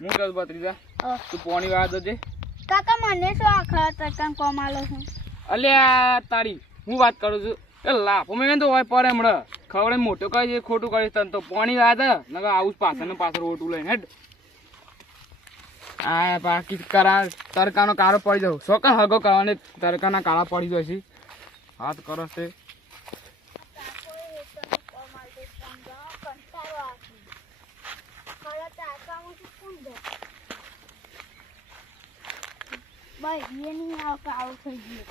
હું કહું ભત્રીજા તું પોણી વાળા દે કાકા મને શું આખા તરકાન કોમ આલો છે અલ્યા તારી હું વાત કરું છું એ લાફો મેં તો હોય પડે હમણાં ખબર મોટો કહે છે ખોટું કરીશ તને તો પોણી વાળા દે નકર આવું પાછળ ને પાછળ ઓટું લઈને હેડ આ બાકી કરા તરકાનો કાળો પડી જાવ શોખ હગો કરવાને તરકાના કાળા પડી જશે હાથ કરો તે ભાઈ ये नहीं આવતા આવું થઈ ગયું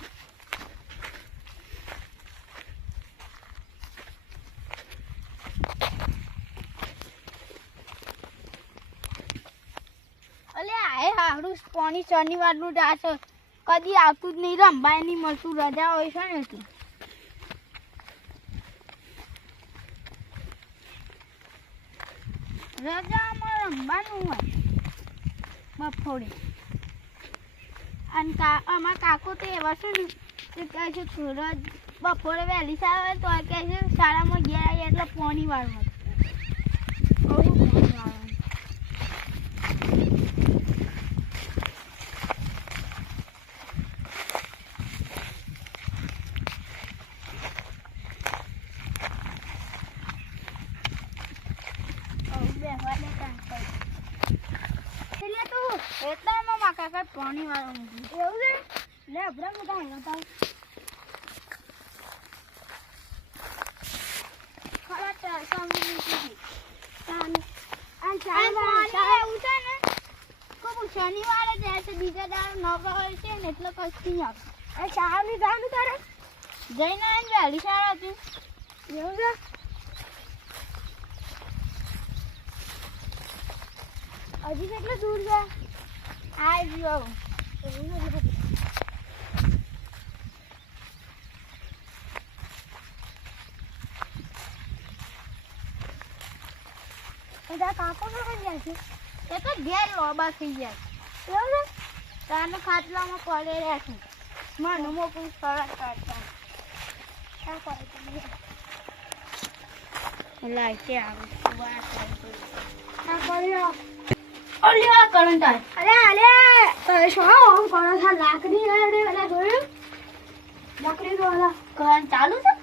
અલે આય હારું પાણી શનિવાર નું જાશે કદી આવતું જ નહીં રંબાય નહીં મળતું રજા હોય છે ને એટલે રજામાં રમવાનું હોય બપોરે અને અમારા કાકો તો એવા છે ને તે કહે છે થોડા બપોરે વહેલી સાર તો કહે છે શાળામાં ગયા આવીએ એટલે પાણી વાળવાનું એટલામાં મા કાકા પાણી વાળવાનું એવું છે લે અબરા બધા હતા ખરા સામે એવું છે ને કોઈ શનિવારે જાય છે બીજા દાડો નગર હોય છે ને એટલે કશું નહીં આવે શાળા ની જવાનું તારે જઈને આવીને વહેલી શાળા હતી એવું છે હજી કેટલું દૂર છે આ જો કાકો ગયા છે એ તો ઘેર લોબા થઈ ગયા છે એવું છે તારને ખાટલામાં પડે રહ્યા છે મને મોકલું સરસ કાઢતા લાઈટે આવે અલ્યા કરંટ અરે અલે શું આમ કરો છો લાકડી રે ઓલા જોયું લાકડી રો ઓલા કરંટ ચાલુ છે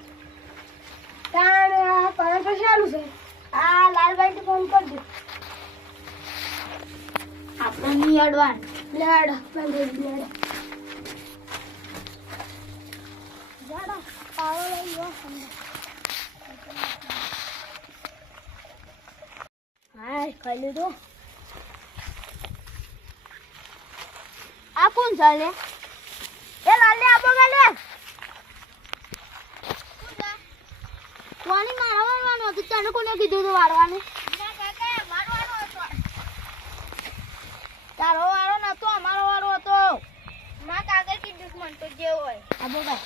તાર કરંટ તો ચાલુ છે આ લાલભાઈ ફોન કરજો આપણે ની અડવાન બ્લેડ બ્લેડ જાડો પાવર લઈ લો હાય ખાઈ લીધો આ કોણ ચાલે એ લાલે આપો ગાલે કોની મારવાનો હતું તને કોને કીધું તું વાળવાનું ના કાકા મારવાનો હતો તારો વાળો નતો અમારો વાળો હતો માં કાકા કીધું મન તો જે હોય આપો ગાય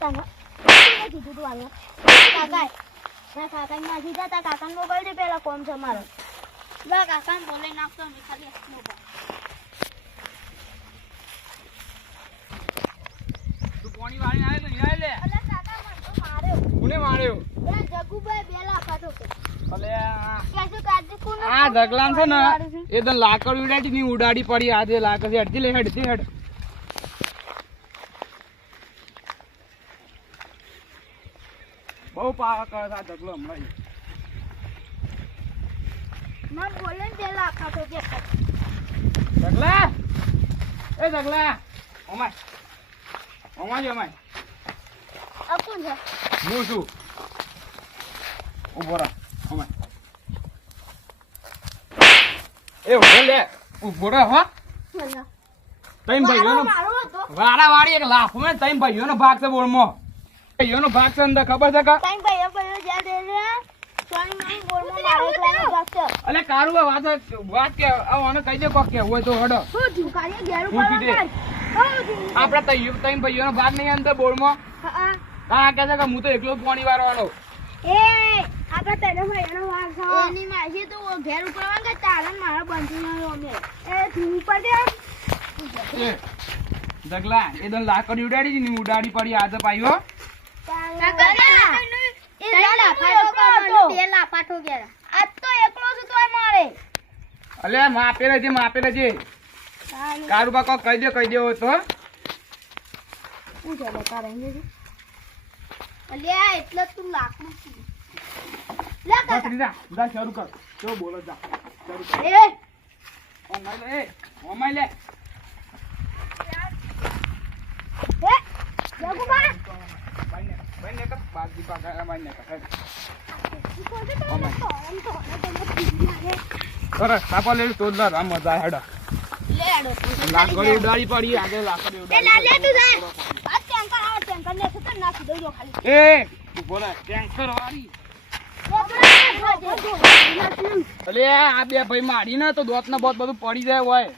તને કોને કીધું તું વાળો કાકા ના કાકા ના કીધા તા કાકાને મોબાઈલ દે પેલા કોમ છે મારો લા કાકાને બોલે નાખતો મે ખાલી મોબાઈલ પોણી વાળી આવે ને આય લે અલા કાકા મને તો માર્યો કોને માર્યો એ જગુભાઈ બેલા પાટો કે અલે કેસે કાજે કોને આ ઢગલામ છે ને એ તો લાકડ ઉડાડી ની ઉડાડી પડી આજે લાકડ હેડતી લે હેડતી હેડ બહુ પાવા કરે આ ઢગલો હમણાં ના બોલે ને બેલા પાટો કે ઢગલા એ ઢગલા ઓમાય ઓમાય ઓમાય આ કોણ છે હું છું ઉભો રહો ઓમાય એ ઉભો લે ઉભો રહો હો બોલા તઈમ ભાઈઓનો મારો હતો વાડા વાડી એક લાફો મે તઈમ ભાઈઓનો ભાગ છે બોલમો ભાઈઓનો ભાગ છે અંદર ખબર છે કા ટાઈમ ભાઈઓ જા દે રે સોની મારી બોલમાં મારો તો ભાગ છે અલે કારું વાત કે આને કહી દે કોક કે હોય તો હડો શું ઝુકારી ઘેર હું ઉપર કીધે આપડા તઈમ ભાઈઓનો ભાગ નહીં અંદર બોલમો હા તા કહે છે કે હું તો એકલો પાણી વાળવાનો એ આપા તને ભાઈનો ભાગ છે એની માસી તો ઘેર ઉપર વાંગે તારન મારા બંધીનો અમે એ તું ઉપર દે એ ઢગલા એ તો લાકડી ઉડાડી ની ઉડાડી પડી આજે પાયો અલે માપે લેજે કારુબા કોક કહી દે હોય તો શું છે તારે અલ્યા એટલે તું લાકડું છું લે કાકા જા શરૂ કર તો બોલો જા શરૂ કર એ ઓમાઈ લે જગુબા બંને કપ બાજી પાકા બંને કપ અરે સાપા લે તો લા રામ મજા હેડા લાકડી ઉડાડી પડી આગળ લાકડી ઉડાડી લે તું જા આ ટેન્કર ને તો નાખી દઉં ખાલી એ તું બોલે ટેન્કર વાળી અલે આ બે ભાઈ મારી ને તો દોત ને બોત બધું પડી જાય હોય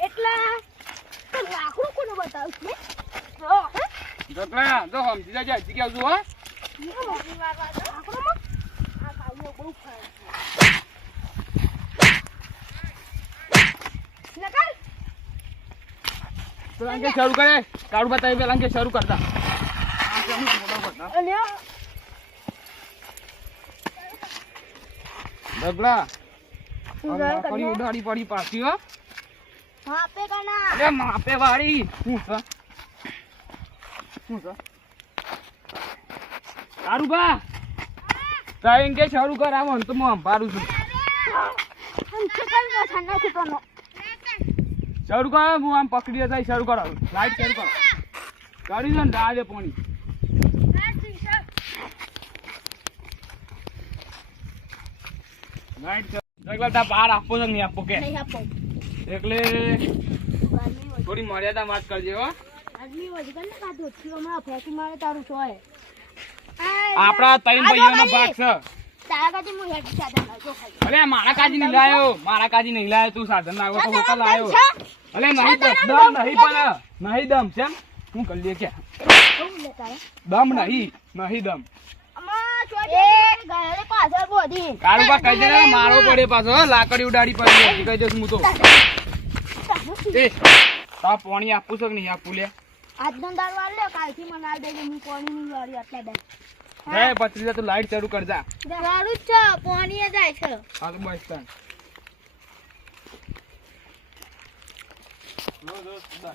એટલા તો લાકડું કોને બતાવું છે જકલા જો સમજી જાય હજી કે આવજો હો તો અંકે શરૂ કરે કાળુ બતાવી પેલા અંકે શરૂ કરતા જકલા પડી ઉડાડી પડી પાછી હો માપે કના અરે માપે વાળી શું છે સારું બા તાઈ કે શરૂ કર આવો તો હું અંભારું છું શરૂ કર હું આમ પકડી જાય શરૂ કરો લાઈટ શરૂ કરો કરી દો ને ડાળે પાણી લાઈટ એટલે તા બહાર આપો છે નહીં આપો કે એટલે થોડી મર્યાદા વાત કરજે હો આપડા ત્રણ ભાઈઓનો ભાગ છે અરે મારા કાજી નહીં લાયો તું સાધન લાવ્યો તો હોટલ લાવ્યો અરે નહીં દમ નહીં પણ નહીં દમ છે શું કરી લે કે દમ નહીં દમ કારોબાર કહી દે મારો પડે પાછો લાકડી ઉડાડી પડી કહી દઈશ હું તો એ તા પાણી આપું છે કે નહીં આપું લે આજનો દાળ વાળ લે કાલથી મને આલ દેજે હું પાણી ની વાળી આટલા દે હે પત્રીજા તું લાઈટ ચાલુ કર જા વાળું જ છે પાણી એ જાય છે હા તો બસ તન રોજ દા